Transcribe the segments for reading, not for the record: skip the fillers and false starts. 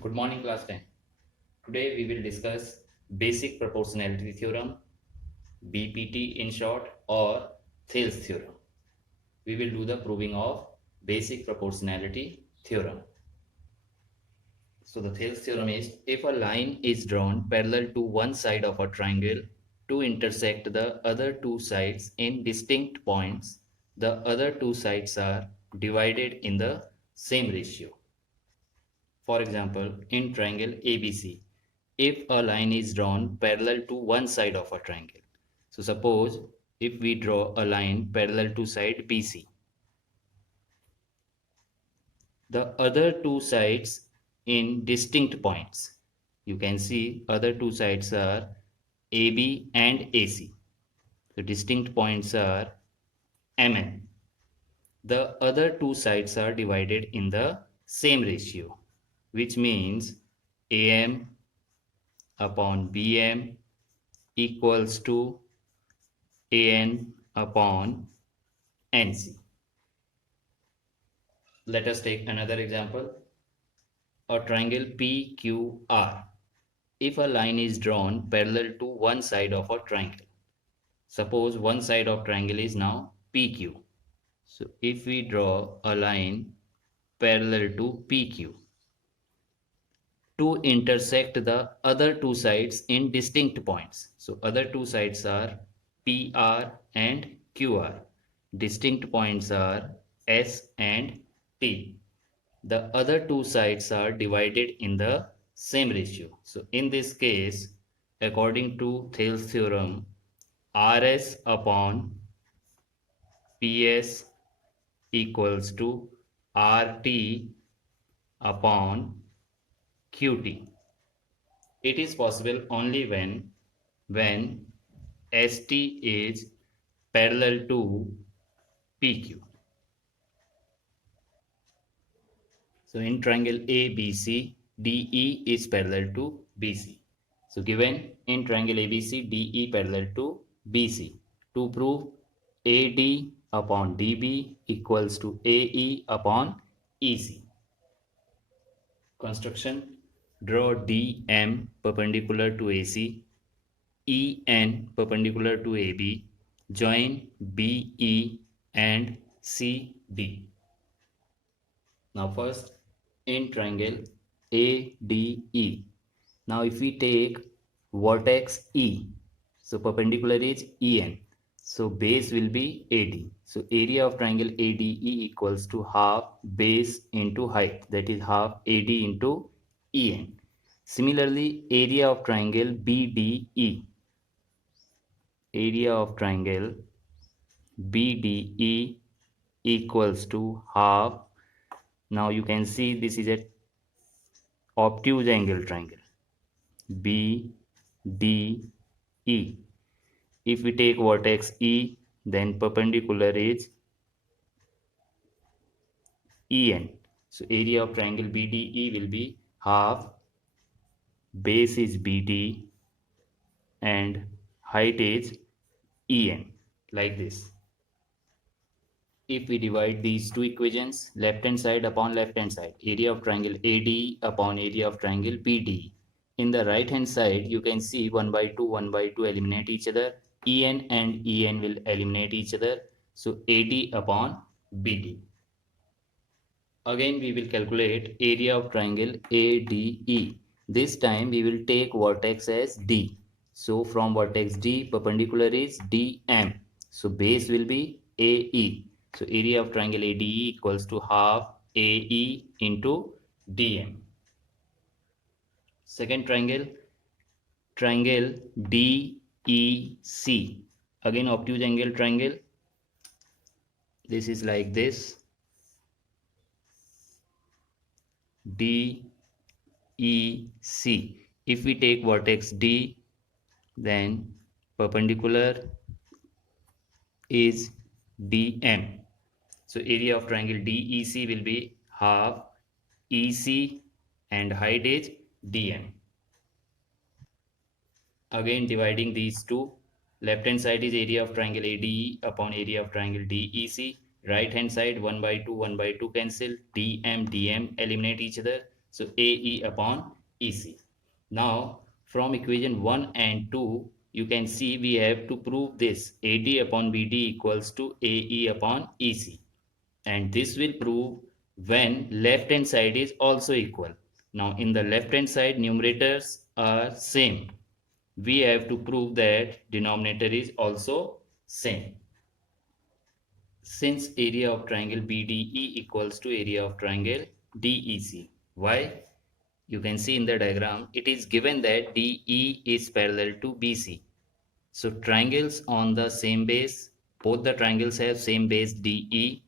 Good morning, class 10. Today we will discuss basic proportionality theorem, BPT in short, or Thales theorem. We will do the proving of basic proportionality theorem. So the Thales theorem is, if a line is drawn parallel to one side of a triangle to intersect the other two sides in distinct points, the other two sides are divided in the same ratio. For example, in triangle ABC, if a line is drawn parallel to one side of a triangle. So suppose if we draw a line parallel to side BC, the other two sides in distinct points. You can see other two sides are AB and AC. The distinct points are MN. The other two sides are divided in the same ratio, which means AM upon BM equals to AN upon NC. Let us take another example. A triangle PQR. If a line is drawn parallel to one side of a triangle, suppose one side of triangle is now PQ. So if we draw a line parallel to PQ to intersect the other two sides in distinct points. So other two sides are PR and QR. Distinct points are S and T. The other two sides are divided in the same ratio. So in this case, according to Thales theorem, RS upon PS equals to RT upon QT. It is possible only when ST is parallel to PQ. So in triangle ABC, DE is parallel to BC. So given in triangle ABC, DE parallel to BC. To prove AD upon DB equals to AE upon EC. Construction: draw DM perpendicular to AC, EN perpendicular to AB, join BE and CD. Now first, in triangle ADE. Now if we take vertex E, so perpendicular is EN. So base will be AD. So area of triangle ADE equals to half base into height, that is half AD into EN. Similarly, area of triangle BDE. Area of triangle BDE equals to half. Now you can see this is a obtuse angle triangle BDE. If we take vertex E, then perpendicular is EN. So area of triangle BDE will be half base is BD and height is EN, like this. If we divide these two equations, left hand side upon left hand side, area of triangle AD upon area of triangle BD. In the right hand side, you can see 1 by 2 eliminate each other. EN and EN will eliminate each other. So AD upon BD. Again, we will calculate area of triangle ADE. This time we will take vertex as D. So from vertex D, perpendicular is DM. So base will be AE. So area of triangle ADE equals to half AE into DM. Second triangle, triangle DEC. Again obtuse angle triangle. This is like this. DEC. If we take vertex D, then perpendicular is DM. So area of triangle DEC will be half EC and height is DM. Again dividing these two, left hand side is area of triangle ADE upon area of triangle DEC. Right hand side 1 by 2 cancel, DM eliminate each other. So AE upon EC. Now from equation 1 and 2 you can see we have to prove this AD upon BD equals to AE upon EC, and this will prove when left hand side is also equal. Now in the left hand side numerators are same, we have to prove that denominator is also same. Since area of triangle BDE equals to area of triangle DEC. Why? You can see in the diagram it is given that DE is parallel to BC. So triangles on the same base, both the triangles have same base DE,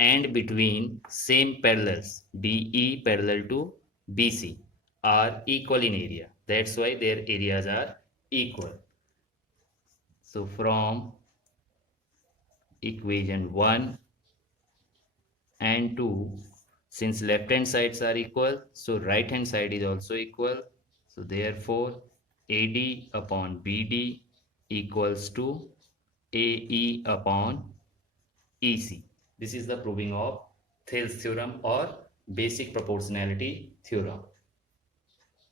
and between same parallels DE parallel to BC are equal in area. That's why their areas are equal. So from equation 1 and 2, since left hand sides are equal, so right hand side is also equal. So therefore AD upon BD equals to AE upon EC. This is the proving of Thales theorem or basic proportionality theorem.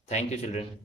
Thank you, children.